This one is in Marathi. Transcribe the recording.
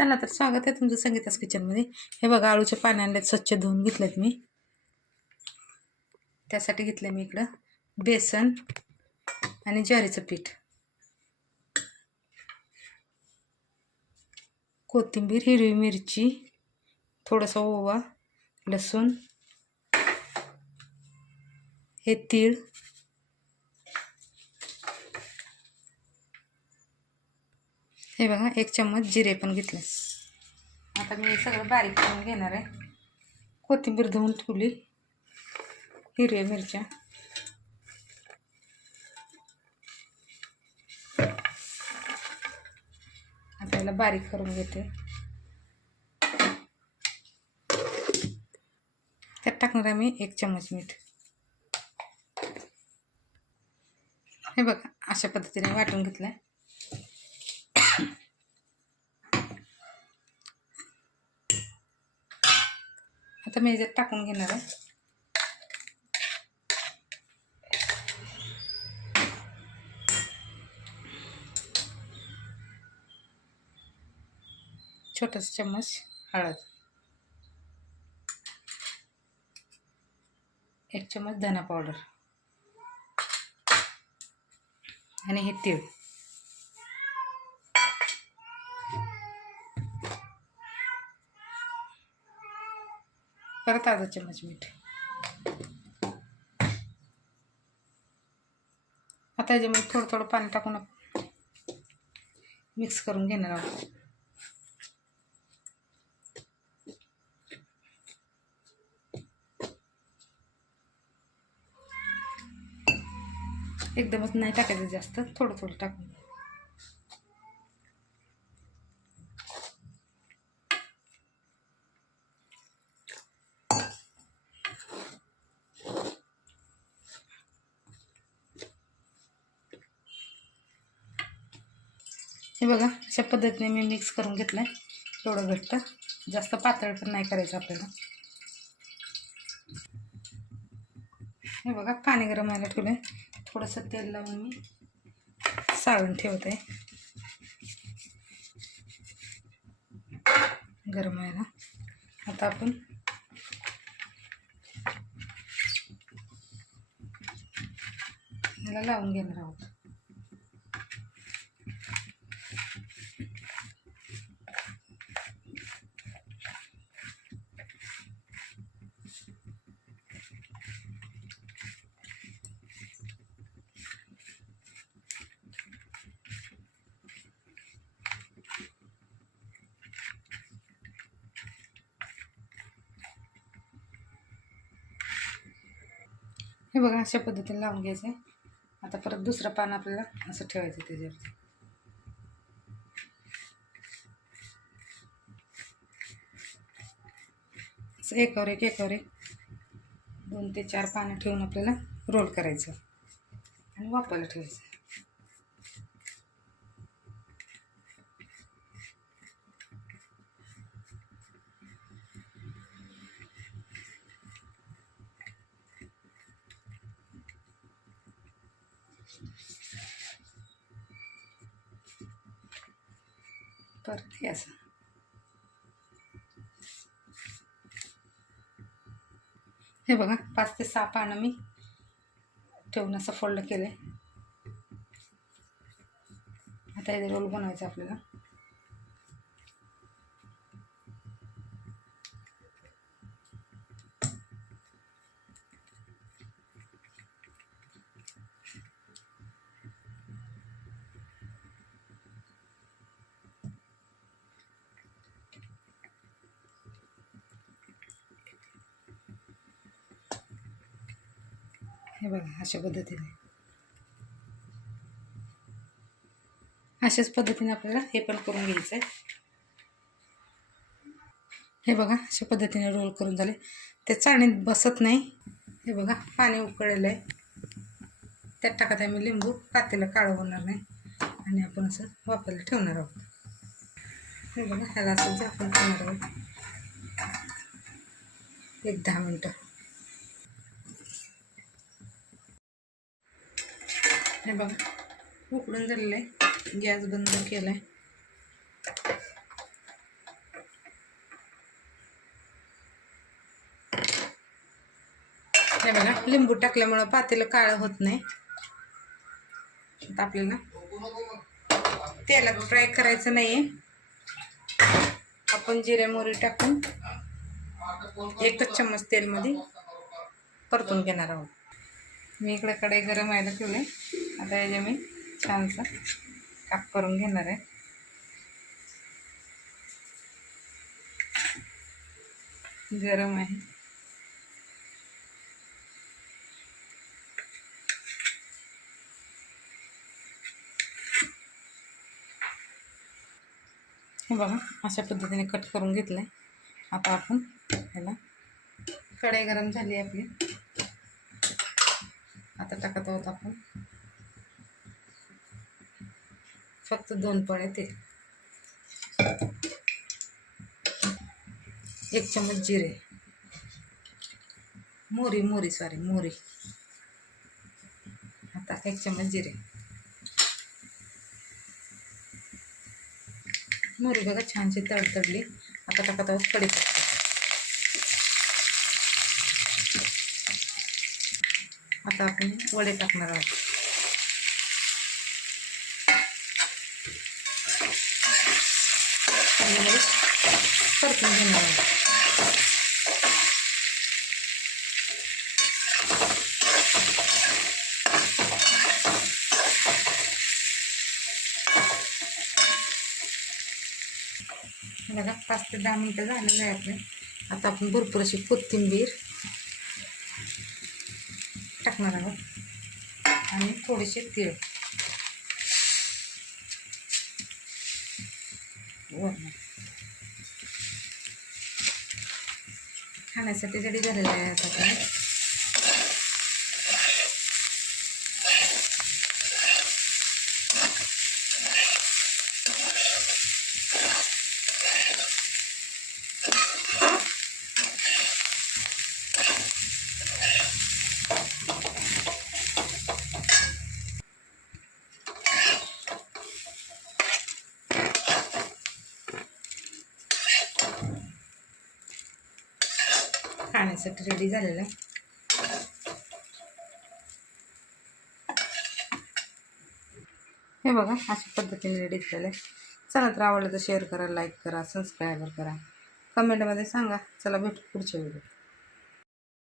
चला तर स्वागत आहे तुमचं संगीतास किचनमध्ये. हे बघा आळूचे पाण्याने स्वच्छ धुवून घेतलेत मी. त्यासाठी घेतलं मी इकडं बेसन आणि ज्वारीचं पीठ. कोथिंबीर हिरवी मिरची थोडंसं ओवा लसूण हे तीळ हे बघा एक चम्मच जिरे पण घेतले. आता मी हे सगळं बारीक करून घेणार आहे. कोथिंबीर धुवून ठेवली हिरव्या मिरच्या. आता याला बारीक करून घेते. त्यात टाकणार आहे मी एक चम्मच मीठ. हे बघा अशा पद्धतीने वाटून घेतलं आहे आता मी याच्यात टाकून घेणार आहे. छोटासा चम्मच हळद. एक चम्मच धना पावडर. आणि हे तीळ. परत अर्धा चम्मच मीठ. आता याच्यामध्ये थोडं थोडं पाणी टाकून मिक्स करून घेणार आहोत. एकदमच नाही टाकायचं जास्त थोडं थोडं टाकून. हे बघा अशा पद्धतीने मी मिक्स करून घेतलं आहे थोडं घट्ट. जास्त पातळ पण नाही करायचं आपल्याला. हे बघा पाणी गरम व्हायला ठेवलं आहे थोडंसं तेल लावून मी साळून ठेवत आहे गरम व्हायला. आता आपण याला लावून घेणार आहोत. हे बघा अशा पद्धतीने लावून घ्यायचं. आहे आता परत दुसरं पान आपल्याला असं ठेवायचं त्याच्यावरती. असं एकावर एक एकावर एक दोन ते चार पानं ठेवून आपल्याला रोल करायचं आणि वापरायला ठेवायचं. परत हे असं. हे बघा पाच ते सहा पानं मी ठेवून असं फोल्ड केलं आहे आता हे रोल बनवायचा आपल्याला. हे बघा अशा पद्धतीने. अशाच पद्धतीने आपल्याला हे पण करून घ्यायचं आहे हे बघा अशा पद्धतीने रोल करून झाले. ते चाळणीत बसत नाही. हे बघा पाणी उकळलेलं आहे त्यात टाकत आहे मी लिंबू. कातेला काळं होणार नाही. आणि आपण असं वापरायला ठेवणार आहोत. हे बघा ह्याला असं झाकून ठेवणार आहोत. एक दहा मिनटं. हे बघा उकडून झालेलं. आहे गॅस बंद केला आहे हे बघा लिंबू टाकल्यामुळं पातेलं काळं होत नाही. आता आपल्याला तेलात फ्राय करायचं नाही आपण जिरे मोरी टाकून एकच चम्मच तेलमध्ये परतून घेणार आहोत. मी इकडे कढई गरम व्हायला ठेवले आता याचे मी छानसा काप करून घेणार आहे. गरम आहे. हे बघा अशा पद्धतीने कट करून घेतलं आहे आता आपण ह्याला कढई गरम झाली आपली. आता टाकत आहोत आपण. फक्त दोन पळे तेल एक चमच जिरे. मोरी मोरी सॉरी मोरी आता एक चमच जिरे. मोरी बघा छानशी तडतडली. आता टाकत आहोत कढीपत्ता आता आपण वडे टाकणार आहोत त्याच्यामध्ये परतून घेणार आहोत बघा पाच ते दहा मिनटं झालेलं आहे आपलं. आता आपण भरपूर अशी कोथिंबीर टाकणार आहोत. आणि थोडेसे तीळ. खाण्यासाठी रेडी झालेलं आहे आता. काय कॉन्सेप्ट रेडी झालेलं हे बघा अशा पद्धतीने रेडी झालेलं आहे. चला तर आवडलं तर शेअर करा लाईक करा सबस्क्राईबर करा. कमेंटमध्ये सांगा चला भेटू पुढच्या व्हिडिओ